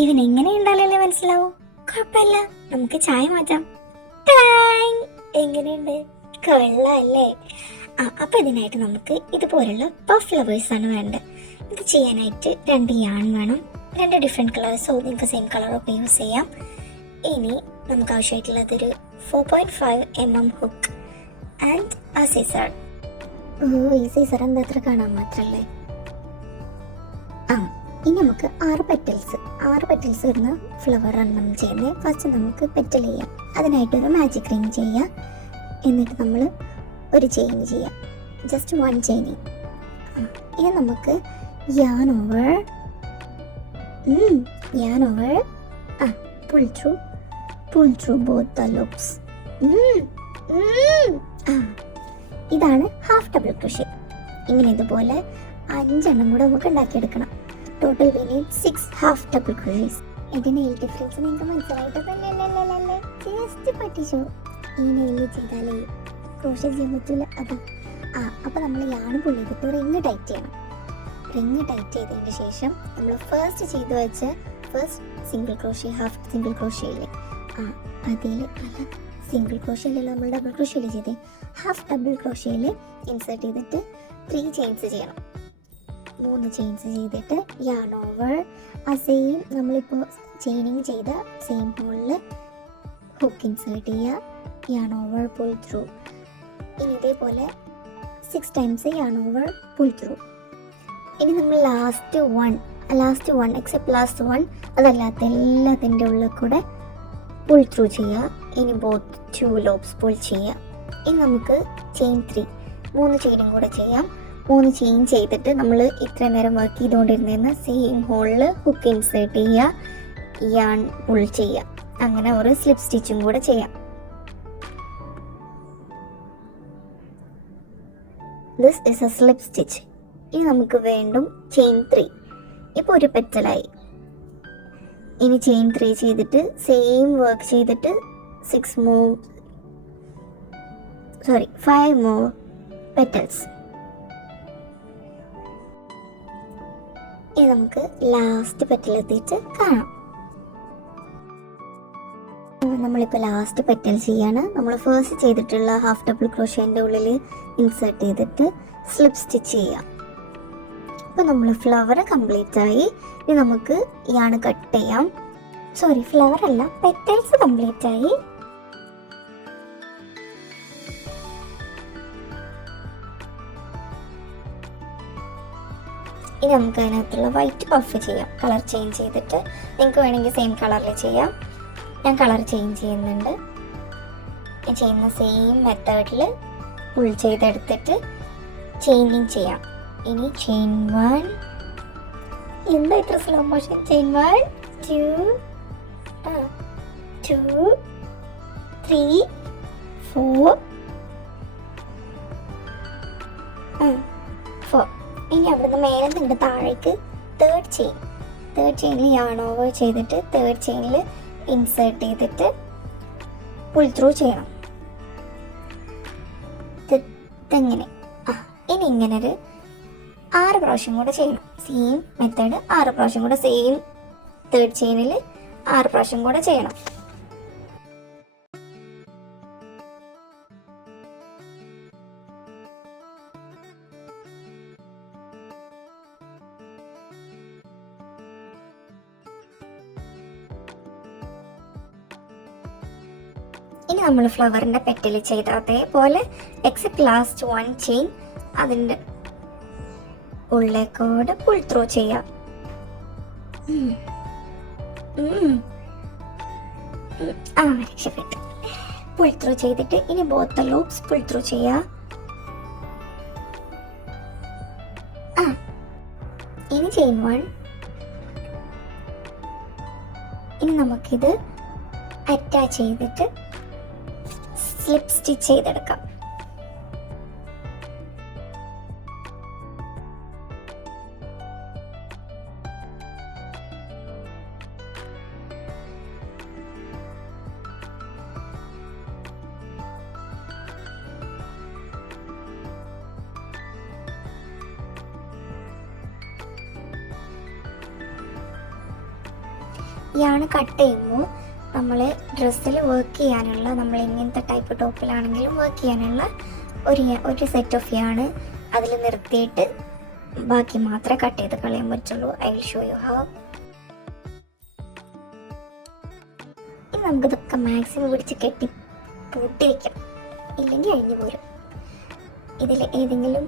ഇതിനെങ്ങനെയുണ്ടാലല്ലേ മനസ്സിലാവൂ. കുഴപ്പമില്ല, നമുക്ക് ചായ മാറ്റാം. ടാങ്! എങ്ങനെയുണ്ട്? കൊള്ളാല്ലേ? അപ്പൊ ഇതിനായിട്ട് നമുക്ക് ഇതുപോലുള്ള പഫ് ഫ്ലവേഴ്സ് ആണ് വേണ്ടത്. ഇത് ചെയ്യാനായിട്ട് 2 യാൺ വേണം. 2 ഡിഫറെൻറ്റ് കളേഴ്സോ നിങ്ങൾക്ക് സെയിം കളറൊക്കെ യൂസ് ചെയ്യാം. ഇനി നമുക്ക് ആവശ്യമായിട്ടുള്ളത് ഒരു 4.5 mm ഹുക്ക് ആൻഡ് ആ സീസർ. ഈ സീസർ എന്താ അത്ര കാണാൻ മാത്രല്ലേ? ഇനി നമുക്ക് 6 പെറ്റൽസ് വരുന്ന ഫ്ലവർ ആണ് നമ്മൾ ചെയ്യുന്നത്. ഫസ്റ്റ് നമുക്ക് പെറ്റൽ ചെയ്യാം. അതിനായിട്ടൊരു മാജിക് റിങ് ചെയ്യാം. എന്നിട്ട് നമ്മൾ ഒരു ചെയിൻ ചെയ്യാം, ജസ്റ്റ് 1 ചെയിനിങ്. ഇനി നമുക്ക് yarn over pull through both the loops. ഇതാണ് ഹാഫ് ഡബിൾ ക്രോഷ്യ. ഇങ്ങനെ ഇതുപോലെ 5 എണ്ണം കൂടെ നമുക്ക് ഉണ്ടാക്കിയെടുക്കണം. Total we need 6 half double crochets. ഇതിന്റെ നെയിൽ ഡിഫറൻസ് നിങ്ങൾക്ക് മനസ്സിലായിട്ട് തന്നെയല്ലേ? ജസ്റ്റ് പറ്റിച്ചു. ഈ നെയിൽ ചെയ്താലേ ക്രോഷ്യ ചെയ്യാൻ പറ്റില്ല. അപ്പോൾ നമ്മൾ യാണ് പുള്ളി ചെയ്തിട്ട് റിങ് ടൈറ്റ് ചെയ്യണം. റിങ് ടൈറ്റ് ചെയ്തതിന് ശേഷം നമ്മൾ ഫസ്റ്റ് ചെയ്ത് വെച്ച സിംഗിൾ ക്രോഷ്യ, ഹാഫ് സിംഗിൾ ക്രോഷ്യയില്ലേ, അതിൽ സിംഗിൾ ക്രോഷ്യയിലല്ല, നമ്മൾ ഡബിൾ ക്രോഷ്യയിൽ ചെയ്തേ. ഹാഫ് ഡബിൾ ക്രോഷ്യയിൽ ഇൻസേർട്ട് ചെയ്തിട്ട് 3 ചെയിൻസ് ചെയ്യണം. 3 ചെയിൻസ് ചെയ്തിട്ട് യാൺ ഓവർ ആ സെയിം നമ്മളിപ്പോൾ ചെയിനിങ് ചെയ്ത സെയിം ഹോളിൽ ഹുക്ക് ഇൻസേർട്ട് ചെയ്യുക. Yarn over pull through. ഇനി ഇതേപോലെ 6 times yarn over pull through. ഇനി നമ്മൾ last one except last one അതല്ലാത്ത എല്ലാത്തിൻ്റെ ഉള്ളിൽ കൂടെ പുൾ ത്രൂ ചെയ്യുക. ഇനി ബോത്ത് 2 ലോബ്സ് പുൾ ചെയ്യുക. ഇനി നമുക്ക് ചെയിൻ 3 ചെയിനും കൂടെ ചെയ്യാം. 3 ചെയിൻ ചെയ്തിട്ട് നമ്മൾ ഇത്ര നേരം വർക്ക് ചെയ്തുകൊണ്ടിരുന്ന സെയിം ഹോളിൽ ഹുക്ക് ഇൻസേർട്ട് ചെയ്യുക, യാൺ പുൾ ചെയ്യുക. അങ്ങനെ ഒരു സ്ലിപ്പ് സ്റ്റിച്ചും കൂടെ ചെയ്യാം. This is A slip stitch. ഇനി നമുക്ക് വീണ്ടും ചെയിൻ 3. ഇപ്പോൾ ഒരു പെറ്റലായി. ഇനി ചെയിൻ 3 ചെയ്തിട്ട് സെയിം വർക്ക് ചെയ്തിട്ട് 5 more പെറ്റൽസ്. ഇനി നമുക്ക് ലാസ്റ്റ് പെറ്റൽ എത്തിയിട്ട് കാണാം. നമ്മളിപ്പോൾ ലാസ്റ്റ് പെറ്റൽ ചെയ്യാണ്. നമ്മൾ ഫസ്റ്റ് ചെയ്തിട്ടുള്ള ഹാഫ് ഡബിൾ ക്രോഷ്യേൻ്റെ ഉള്ളിൽ ഇൻസേർട്ട് ചെയ്തിട്ട് സ്ലിപ്പ് സ്റ്റിച്ച് ചെയ്യാം. അപ്പോൾ നമ്മൾ ഫ്ലവർ കംപ്ലീറ്റ് ആയി. ഇനി നമുക്ക് യാണ് കട്ട് ചെയ്യാം. ഫ്ലവർ അല്ല, പെറ്റൽസ് കംപ്ലീറ്റ് ആയി. ഇനി നമുക്ക് അതിനകത്തുള്ള വൈറ്റ് പഫ് ചെയ്യാം. കളർ ചേഞ്ച് ചെയ്തിട്ട് നിങ്ങൾക്ക് വേണമെങ്കിൽ സെയിം കളറിൽ ചെയ്യാം. ഞാൻ കളർ ചേഞ്ച് ചെയ്യുന്നുണ്ട്. ചെയ്യുന്ന സെയിം മെത്തേഡിൽ പുൾ ചെയ്തെടുത്തിട്ട് ചെയിനിങ് ചെയ്യാം. ഇനി ചെയിൻ 1. എന്താ ഇത്ര സ്ലോ മോഷൻ? ചെയിൻ 1 2 3 4 4. ഇനി അവിടുന്ന് മേലെ നിങ്ങളുടെ താഴേക്ക് തേർഡ് ചെയിനിൽ യാൺ ഓവർ ചെയ്തിട്ട് തേർഡ് ചെയിനിൽ ഇൻസേർട്ട് ചെയ്തിട്ട് പുൾ ത്രൂ ചെയ്യണം. ഇതെങ്ങനെ? ഇനി ഇങ്ങനെ ഒരു 6 പ്രാവശ്യം കൂടെ ചെയ്യണം. സെയിം മെത്തേഡ് 6 പ്രാവശ്യം കൂടെ സെയിം തേർഡ് ചെയിനിൽ 6 പ്രാവശ്യം കൂടെ ചെയ്യണം. ഇനി നമ്മൾ ഫ്ലവറിൻ്റെ പെറ്റൽ ചെയ്ത അതേപോലെ എക്സെപ്റ്റ് ലാസ്റ്റ് 1 ചെയിൻ അതിൻ്റെ ഉള്ളിലേക്കോടെ പുൾ ത്രൂ ചെയ്യാം. രക്ഷപ്പെട്ടു. പുൾ ത്രൂ ചെയ്തിട്ട് ഇനി both the loops pull through ചെയ്യാം. ഇനി ചെയിൻ 1. ഇനി നമുക്കിത് അറ്റാച്ച് ചെയ്തിട്ട് സ്ലിപ്പ് സ്റ്റിച്ച് ചെയ്തെടുക്കാം. യാണ് കട്ട് ചെയ്യുമ്പോൾ നമ്മൾ ഡ്രസ്സിൽ വർക്ക് ചെയ്യാനുള്ള, നമ്മൾ ഇങ്ങനത്തെ ടൈപ്പ് ടോപ്പിലാണെങ്കിലും വർക്ക് ചെയ്യാനുള്ള ഒരു സെറ്റ് ഓഫ് യാണ് അതിൽ നിർത്തിയിട്ട് ബാക്കി മാത്രമേ കട്ട് ചെയ്ത് കളയാൻ പറ്റുള്ളൂ. I will show you how. ഇനി നമുക്കിതൊക്കെ മാക്സിമം പിടിച്ച് കെട്ടി പൂട്ടി വയ്ക്കാം, ഇല്ലെങ്കിൽ അഴിഞ്ഞു പോരും. ഇതിൽ ഏതെങ്കിലും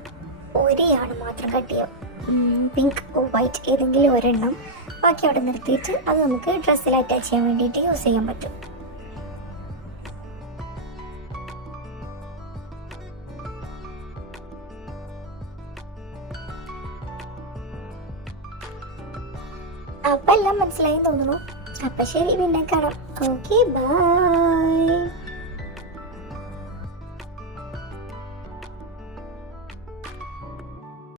ഒരു യാണ് മാത്രം കട്ട് ചെയ്യാം, പിങ്ക് വൈറ്റ് ഏതെങ്കിലും ഒരെണ്ണം, ബാക്കി അവിടെ നിർത്തിയിട്ട് അത് നമുക്ക് ഡ്രസ്സിൽ അറ്റാച്ച് ചെയ്യാൻ വേണ്ടിയിട്ട് യൂസ് ചെയ്യാൻ പറ്റും. അപ്പം എല്ലാം മനസ്സിലായി തോന്നുന്നു. അപ്പം ശരി, പിന്നെ കാണാം. Okay, by.